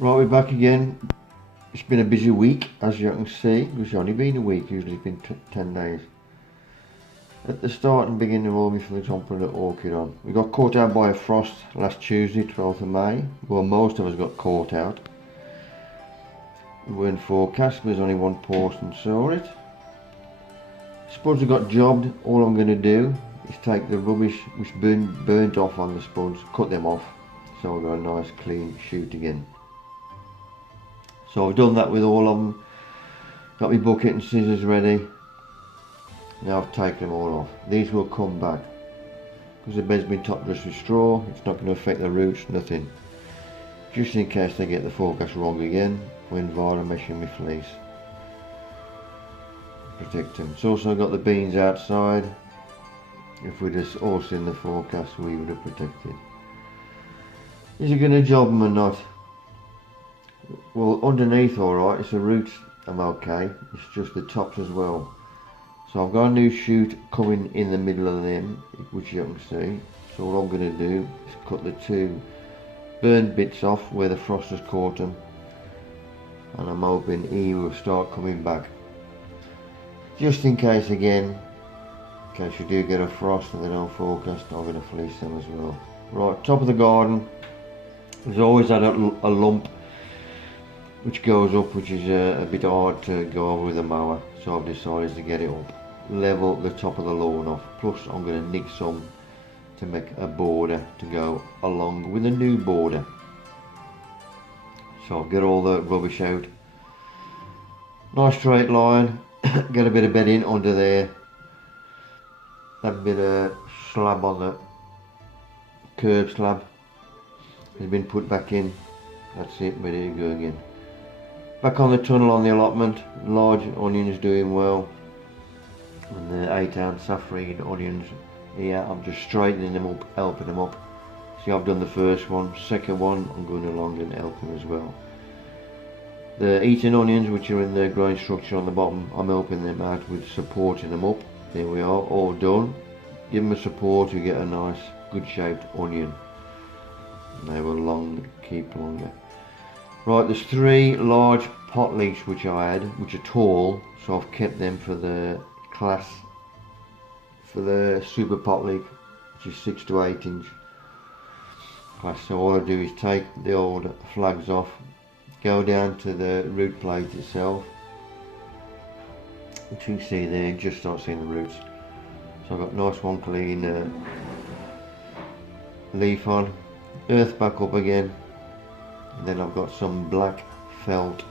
Right, we're back again. It's been a busy week, as you can see. It's only been a week, usually it's been 10 days. At the start and beginning of August, for example, at Orchid on. We got caught out by a frost last Tuesday, 12th of May. Well, most of us got caught out. We weren't forecast, there's only one person saw it. Spuds have got jobbed. All I'm going to do is take the rubbish which burnt off on the spuds, cut them off, so I've got a nice clean shoot again. So I've done that with all of them. Got my bucket and scissors ready. Now I've taken them all off. These will come back. Because the bed's been top dressed with straw, it's not going to affect the roots, nothing. Just in case they get the forecast wrong again, when Vara meshing my fleece. Protect them. It's also got the beans outside. If we'd have all seen the forecast, we would have protected. Is it going to job them or not? Well, underneath alright, it's the roots I'm okay, it's just the tops as well. So I've got a new shoot coming in the middle of them, which you can see. So what I'm going to do is cut the two burnt bits off where the frost has caught them. And I'm hoping he will start coming back. Just in case again, in case you do get a frost and they don't forecast, I'm going to fleece them as well. Right, top of the garden, there's always had a lump which goes up, which is a bit hard to go over with a mower, so I've decided to get it up, level the top of the lawn off, plus I'm going to nick some to make a border to go along with a new border. So I'll get all the rubbish out, nice straight line, get a bit of bedding under there, that bit of slab on the curb slab has been put back in, that's it, ready to go again. Back on the tunnel on the allotment, large onions doing well, and the 8-ounce saffron onions here, I'm just straightening them up, helping them up. See, I've done the first one, second one I'm going along and helping as well. The eating onions, which are in the growing structure on the bottom, I'm helping them out with supporting them up. There we are, all done. Give them a support, you get a nice good shaped onion. And they will keep longer. Right, there's 3 large pot leeks which I had, which are tall, so I've kept them for the class, for the super pot leek, which is 6 to 8 inch class. So all I do is take the old flags off, go down to the root plate itself, which you can see there, just start seeing the roots. So I've got nice one clean leaf on, earth back up again. And then I've got some black felt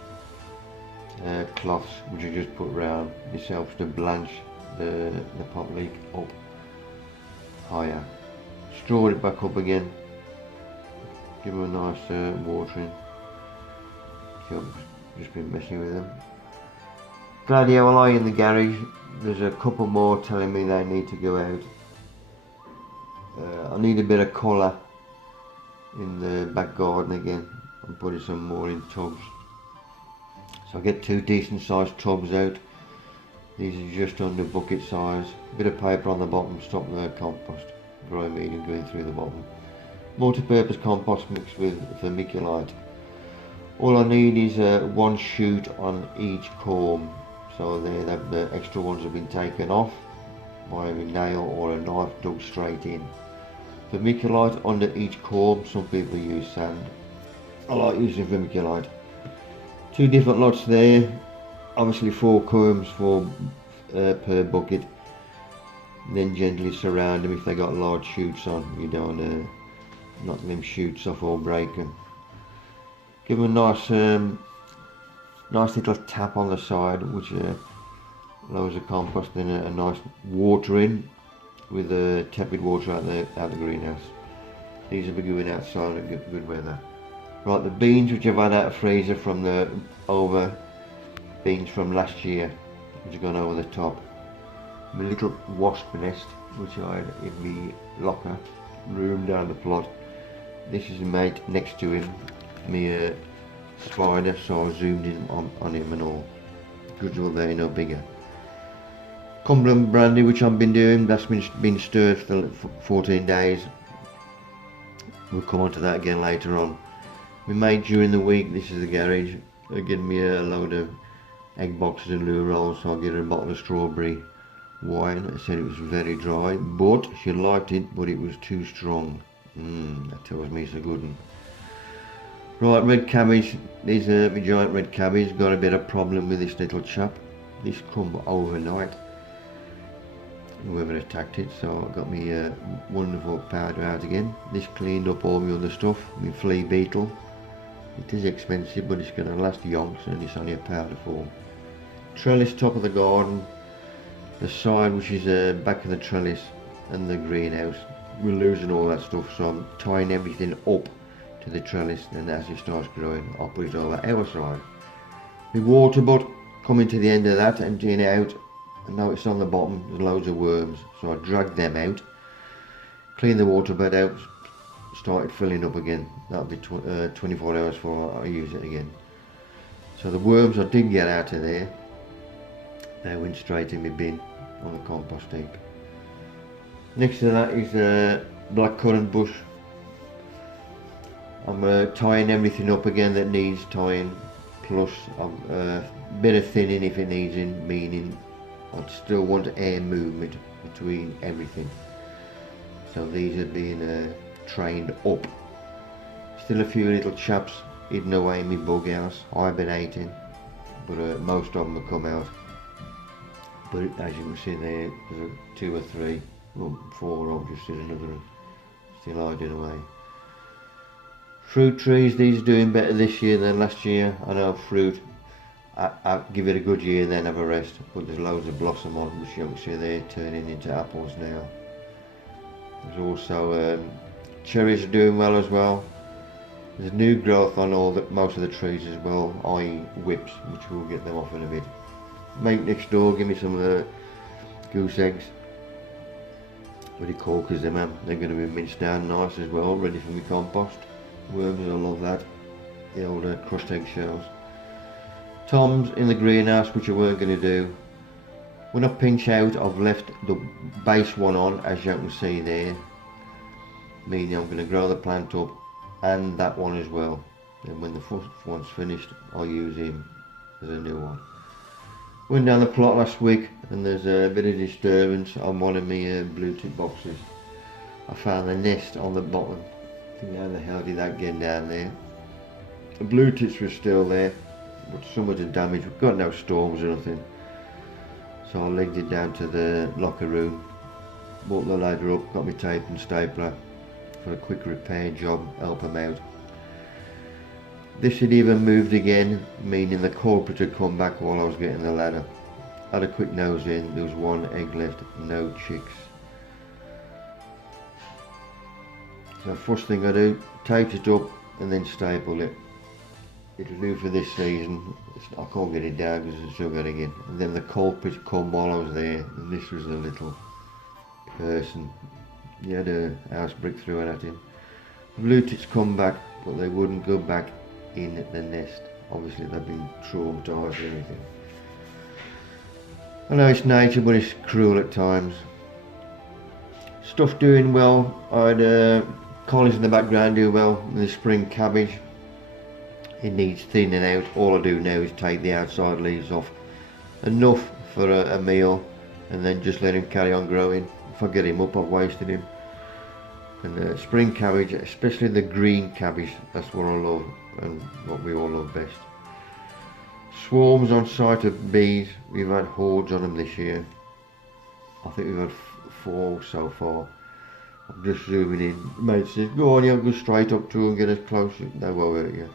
cloths which you just put round. This helps to blanch the pot leek up higher. Straw it back up again. Give them a nice watering. Just been messing with them. Gladio lie in the garage. There's a couple more telling me they need to go out. I need a bit of colour in the back garden again. I'm putting some more in tubs. So I get 2 decent sized tubs out. These are just under bucket size. Bit of paper on the bottom, stop the compost, dry medium going through the bottom. Multi-purpose compost mixed with vermiculite. All I need is 1 shoot on each corm. So there, the extra ones have been taken off by a nail or a knife dug straight in. Vermiculite under each corm. Some people use sand. I like using vermiculite. 2 different lots there, obviously 4 corms per bucket. And then gently surround them if they got large shoots on. You don't want to knock them shoots off or break them. Give them a nice little tap on the side, which loads of compost and a nice watering with tepid water out the greenhouse. These will be going outside in good weather. Right, the beans which I've had out of freezer from the beans from last year, which have gone over the top. My little wasp nest which I had in my locker room down the plot. This is a mate next to him, me spider, so I zoomed in on him and all. Good well there, no bigger. Cumberland brandy which I've been doing, that's been stirred for 14 days. We'll come on to that again later on. We made during the week. This is the garage. They give me a load of egg boxes and loo rolls, so I get her a bottle of strawberry wine. I said it was very dry, but she liked it, but it was too strong. That tells me it's a good one. Right, red cabbage. These are my giant red cabbage. Got a bit of problem with this little chap. This come overnight. Whoever attacked it, so I got me a wonderful powder out again. This cleaned up all my other stuff. My flea beetle. It is expensive, but it's going to last yonks, and it's only a powder form. Trellis top of the garden. The side which is back of the trellis and the greenhouse. We're losing all that stuff, so I'm tying everything up to the trellis, and as it starts growing I'll put it over our side. The water butt, coming to the end of that, emptying it out. I noticed on the bottom there's loads of worms, so I dragged them out, cleaned the water bed out, started filling up again. That'll be 24 hours before I use it again. So the worms I did get out of there, they went straight in my bin on the compost heap. Next to that is a blackcurrant bush. I'm tying everything up again that needs tying, plus a bit of thinning if it needs in, meaning I still want air movement between everything. So these are being trained up. Still a few little chaps hidden away in my bug house, hibernating, but most of them have come out. But as you can see there, there's 2 or 3, well 4 of just in another one, still hiding away. Fruit trees, these are doing better this year than last year. I know fruit, I give it a good year then have a rest, but there's loads of blossom on, which you can see there turning into apples now. There's also cherries are doing well as well. There's new growth on most of the trees as well, i.e. whips, which we'll get them off in a bit. Mate next door give me some goose eggs. Really corkers them, man. They're going to be minced down nice as well, ready for my compost. Worms, I love that. The old crushed egg shells. Toms in the greenhouse, which I weren't going to do. When I pinch out, I've left the base one on, as you can see there. Meaning I'm going to grow the plant up and that one as well. And when the first one's finished, I'll use him as a new one. Went down the plot last week and there's a bit of disturbance on one of my blue tip boxes. I found the nest on the bottom. I think how the hell did that get down there? The blue tips were still there, but some of the damage, we've got no storms or nothing. So I legged it down to the locker room, brought the ladder up, got my tape and stapler for a quick repair job, help them out. This had even moved again, meaning the culprit had come back while I was getting the ladder. Had a quick nose in, there was 1 egg left, no chicks. So first thing I do, tape it up and then staple it. It'll do for this season. I can't get it down because it's still got again. And then the culprit come while I was there, and this was a little person. He had a house brick through it at him. Blue tits come back, but they wouldn't go back in the nest. Obviously they've been traumatised or anything. I know it's nature, but it's cruel at times. Stuff doing well. I had collies in the background do well. The spring cabbage, it needs thinning out. All I do now is take the outside leaves off. Enough for a meal, and then just let him carry on growing. If I get him up, I've wasted him. And spring cabbage, especially the green cabbage, that's what I love and what we all love best. Swarms on site of bees. We've had hordes on them this year. I think we've had 4 so far. I'm just zooming in. Mate says, go on, you go straight up to them, get us closer. They won't hurt you.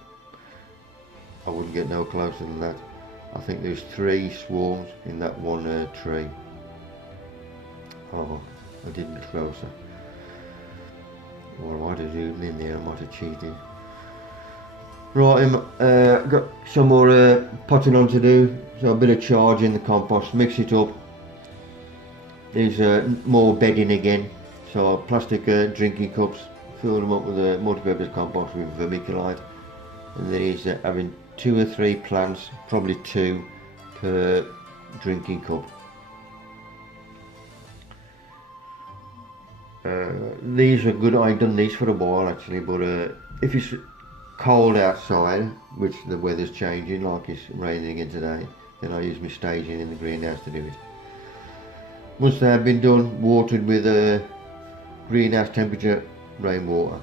I wouldn't get no closer than that. I think there's 3 swarms in that one tree. Oh, I didn't get closer. Or I might have zoomed in there, I might have cheated. Right, got some more potting on to do. So a bit of charge in the compost, mix it up. There's more bedding again. So plastic drinking cups, fill them up with a multi-purpose compost with vermiculite. And then he's having 2 or 3 plants, probably 2 per drinking cup. These are good. I've done these for a while actually, but if it's cold outside, which the weather's changing, like it's raining again today, then I use my staging in the greenhouse to do it. Once they have been done, watered with greenhouse temperature rainwater,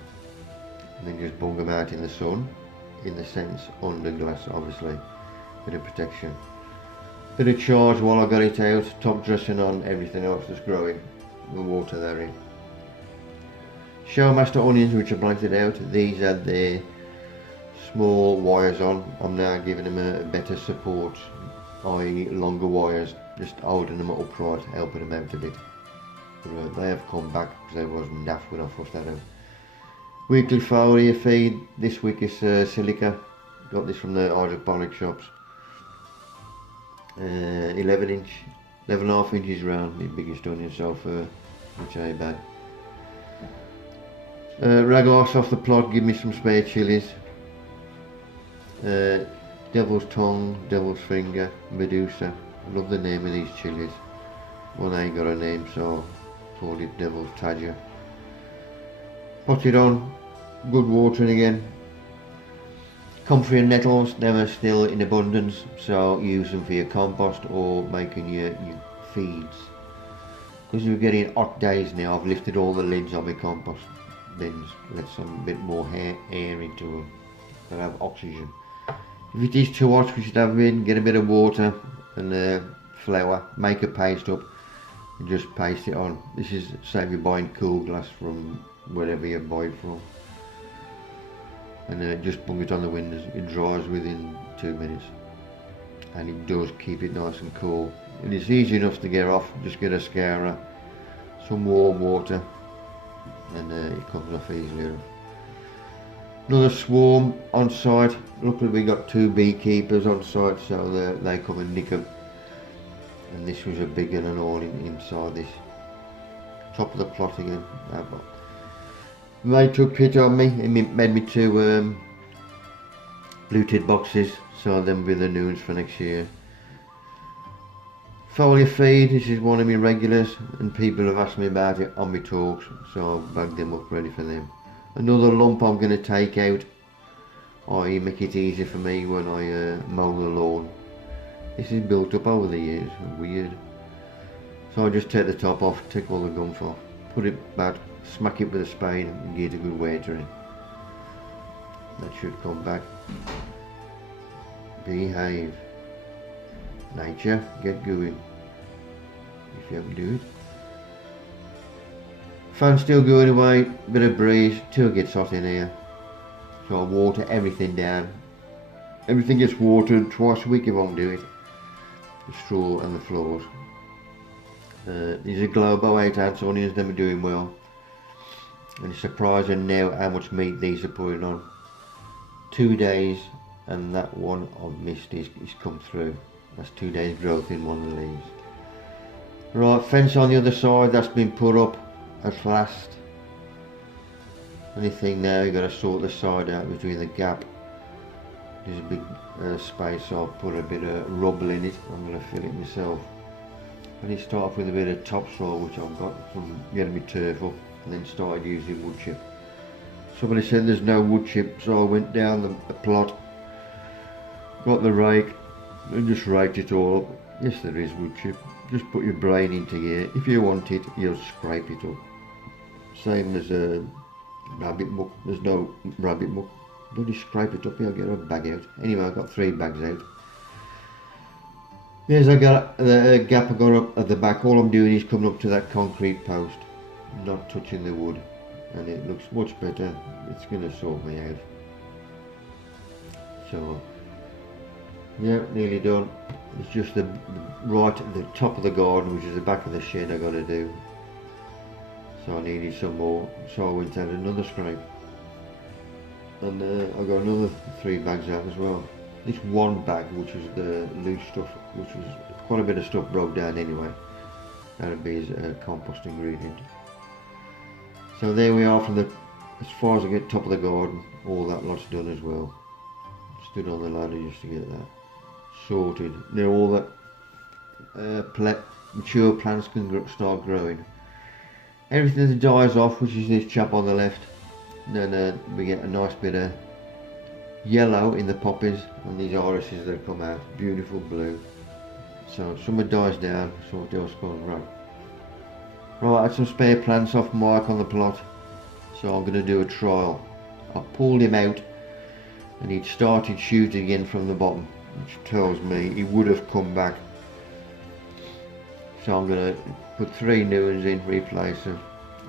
and then just bung them out in the sun, in the sense under glass obviously, bit of protection. Bit of charge while I got it out, top dressing on everything else that's growing, the water they're in. Showmaster onions which are planted out, these had their small wires on. I'm now giving them a better support, i.e. longer wires, just holding them upright, helping them out a bit. But, they have come back because they wasn't daft when I first had them. Weekly foliar feed, this week is silica, got this from the hydroponic shops. 11.5 inches round, my biggest onion so far, which ain't bad. Raglass off the plot, give me some spare chilies. Devil's tongue, devil's finger, Medusa. I love the name of these chilies. One ain't got a name, so I called it devil's tadger. Pot it on, good watering again. Comfrey Nettles, them are still in abundance, so use them for your compost or making your feeds. Because we're getting hot days now, I've lifted all the lids on my compost bins, let some bit more air into them, so have oxygen. If it is too hot, we should have in, get a bit of water and flour, make a paste up and just paste it on. This is save you buying cool glass from wherever you buy it from. And just bung it on the windows, it dries within 2 minutes. And it does keep it nice and cool. And it's easy enough to get off, just get a scourer, some warm water, and it comes off easily enough. Another swarm on site. Luckily we got 2 beekeepers on site, so they come and nick them. And this was a big one and all inside this. Top of the plot again. They took pity on me and made me 2 blue tin boxes, so them will be the new ones for next year. Foliar feed, this is one of my regulars, and people have asked me about it on my talks, so I've bagged them up ready for them. Another lump I'm going to take out, i.e. make it easier for me when I mow the lawn. This is built up over the years, weird. So I just take the top off, take all the gunk off, put it back, smack it with a spade and give it a good water in. That should come back. Behave. Nature, get going. If you haven't do it. Fan's still going away, bit of breeze till it gets hot in here. So I water everything down. Everything gets watered twice a week if I can do it. The straw and the floors. These are Globo 8-ounce onions, them are doing well. And it's surprising now how much meat these are putting on. 2 days and that one I've missed is come through. That's 2 days growth in one of the leaves. Right, fence on the other side, that's been put up at last. Only thing now, you got to sort the side out between the gap. There's a big space, so I'll put a bit of rubble in it. I'm going to fill it myself. I need to start off with a bit of topsoil, which I've got from getting my turf up, and then started using wood chip. Somebody said there's no wood chip, so I went down the plot, got the rake, and just raked it all up. Yes, there is wood chip. Just put your brain into gear. If you want it, you'll scrape it up. Same as rabbit muck. There's no rabbit muck. Bloody scrape it up, you'll get a bag out. Anyway, I've got 3 bags out. Yes, I got the gap I got up at the back. All I'm doing is coming up to that concrete post, not touching the wood, and it looks much better. It's going to sort me out. So, yeah, nearly done. It's just right at the top of the garden, which is the back of the shed, I got to do. So I needed some more, so I went out another scrape. And I got another 3 bags out as well. This one bag, which was the loose stuff, which was quite a bit of stuff broke down anyway. That'd be as a compost ingredient. So there we are from as far as I get top of the garden, all that lot's done as well. Stood on the ladder just to get that sorted. Now all that mature plants can start growing. Everything that dies off, which is this chap on the left, then we get a nice bit of yellow in the poppies, and these irises that come out, beautiful blue. So some dies down, some else goes right. Right, I had some spare plants off Mike on the plot, so I'm going to do a trial. I pulled him out and he'd started shooting again from the bottom, which tells me he would have come back. So I'm going to put 3 new ones in, replace them,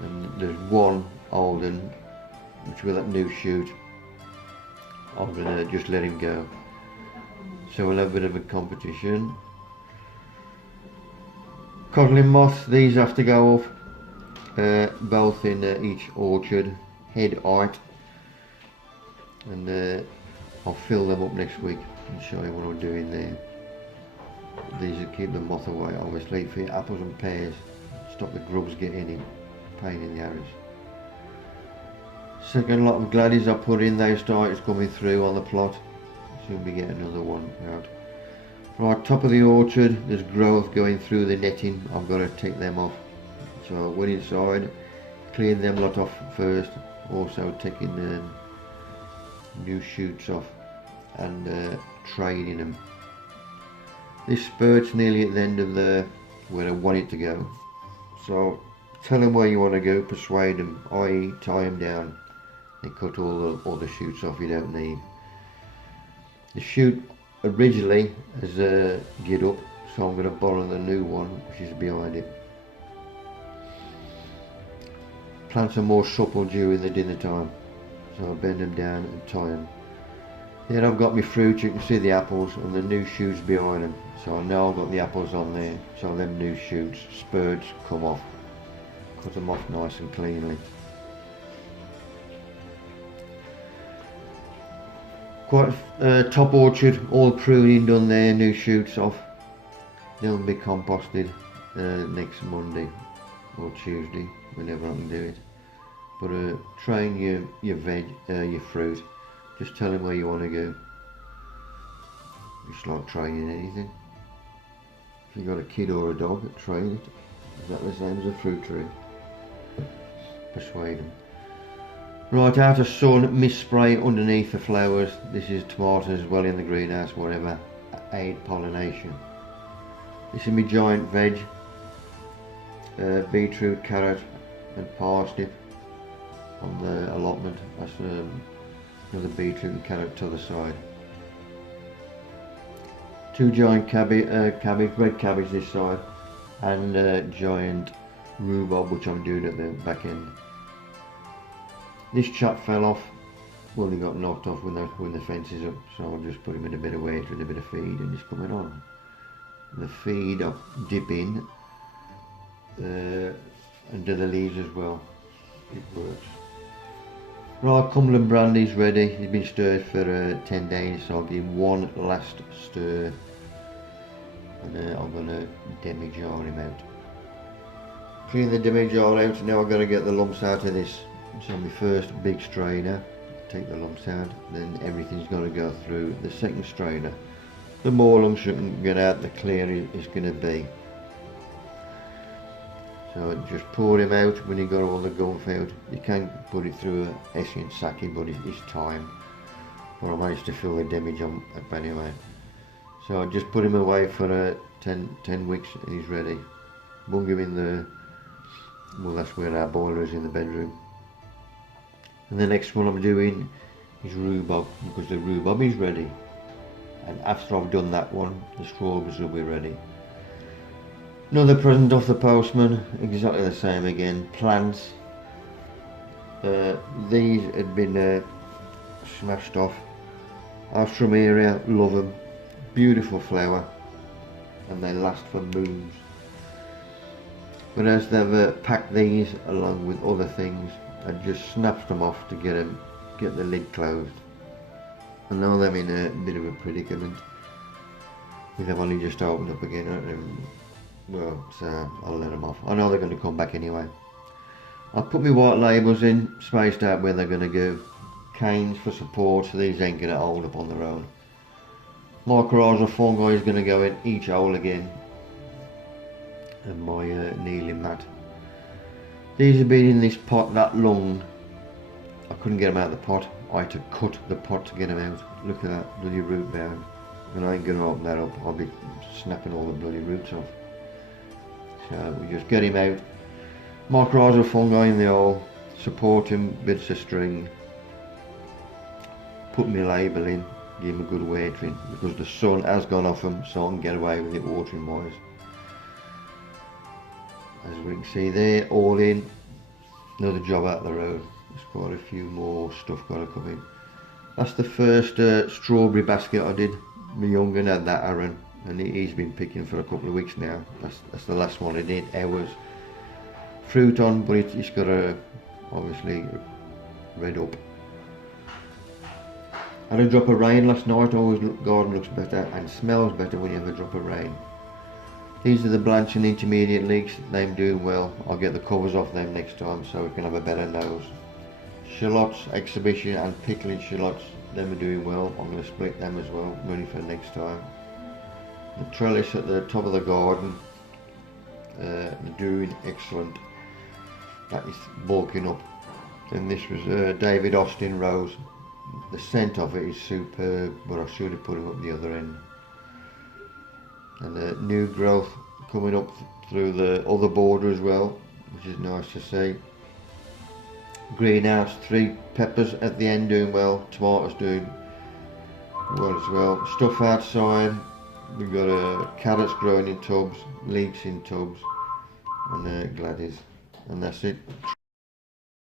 and there's one old one which with that new shoot. I'm going to just let him go. So we'll have a bit of a competition. Codling moths, these have to go off, both in each orchard, head height, and I'll fill them up next week and show you what I'm doing there. These will keep the moth away, obviously, for your apples and pears, stop the grubs getting in, pain in the arrows. Second lot of gladdies I put in, they started coming through on the plot, soon we get another one out. Right, top of the orchard, there's growth going through the netting, I've got to take them off. So I went inside, cleaned them lot off first, also taking the new shoots off and training them. This spurt's nearly at the end of where I want it to go. So tell them where you want to go, persuade them, i.e. tie them down and cut all the shoots off you don't need. The shoot originally has get up, so I'm going to borrow the new one which is behind it. Plants are more supple during the dinner time, so I'll bend them down and tie them. Then I've got my fruit, you can see the apples and the new shoots behind them, so I know I've got the apples on there, so them new shoots, spurts come off, cut them off nice and cleanly. Quite top orchard, all pruning done there, new shoots off. They'll be composted next Monday or Tuesday, whenever I can do it. But train your veg, your fruit. Just tell them where you want to go. Just like training anything. If you've got a kid or a dog, train it. Exactly the same as a fruit tree. Persuade them. Right, out of sun, mist spray underneath the flowers. This is tomatoes as well in the greenhouse, whatever. Aid pollination. This is my giant veg. Beetroot, carrot and parsnip on the allotment. That's another beetroot and carrot to the side. 2 giant cabbage, red cabbage this side, and giant rhubarb which I'm doing at the back end. This chap fell off, well he got knocked off when the fence is up, so I'll just put him in a bit of water and a bit of feed and he's coming on. The feed I dip in under the leaves as well, it works. Right, Cumberland brandy's ready, he's been stirred for 10 days, so I'll give him one last stir and I'm going to demi-jar him out. Clean the demi-jar out, now I've got to get the lumps out of this. So my first big strainer, take the lumps out, then everything's got to go through the second strainer. The more lumps you can get out, the clearer it's going to be. So just pour him out when you got all the gulf out. You can put it through a Hessian sacking, but it's time. But I managed to fill the demi-jar up anyway. So I just put him away for 10 weeks and he's ready. Bung him in the, well that's where our boiler is in the bedroom. And the next one I'm doing is rhubarb, because the rhubarb is ready. And after I've done that one, the strawberries will be ready. Another present off the postman, exactly the same again, plants. These had been smashed off. Astrum area, love them. Beautiful flower, and they last for moons. But as they've packed these along with other things, I just snapped them off to get the lid closed. And now they're in a bit of a predicament. They've only just opened up again. Well, so I'll let them off. I know they're going to come back anyway. I'll put my white labels in, spaced out where they're going to go. Canes for support, so these ain't going to hold up on their own. Mycorrhizal fungi is going to go in each hole again. And my kneeling mat. These have been in this pot that long, I couldn't get them out of the pot. I had to cut the pot to get them out. Look at that bloody root bound. And I ain't going to open that up, I'll be snapping all the bloody roots off. So we just get him out. Mycorrhizal fungi in the hole, support him, bits of string, put my label in, give him a good watering, because the sun has gone off him, so I can get away with it watering wise. As we can see there, all in, another job out the road. There's quite a few more stuff got to come in. That's the first strawberry basket I did. My young one had that Aaron, and he's been picking for a couple of weeks now. That's the last one I did. Hours. Fruit on, but it's got a obviously red up. Had a drop of rain last night. Always garden looks better and smells better when you have a drop of rain. These are the blanching intermediate leeks. They're doing well. I'll get the covers off them next time so we can have a better nose. Shallots, exhibition and pickling shallots. Them are doing well. I'm going to split them as well, ready for next time. The trellis at the top of the garden, doing excellent. That is bulking up. And this was David Austin rose. The scent of it is superb, but I should have put it up the other end. And the new growth coming up through the other border as well, which is nice to see. Greenhouse, 3 peppers at the end doing well, tomatoes doing well as well. Stuff outside, we've got carrots growing in tubs, leeks in tubs, and gladdies, and that's it.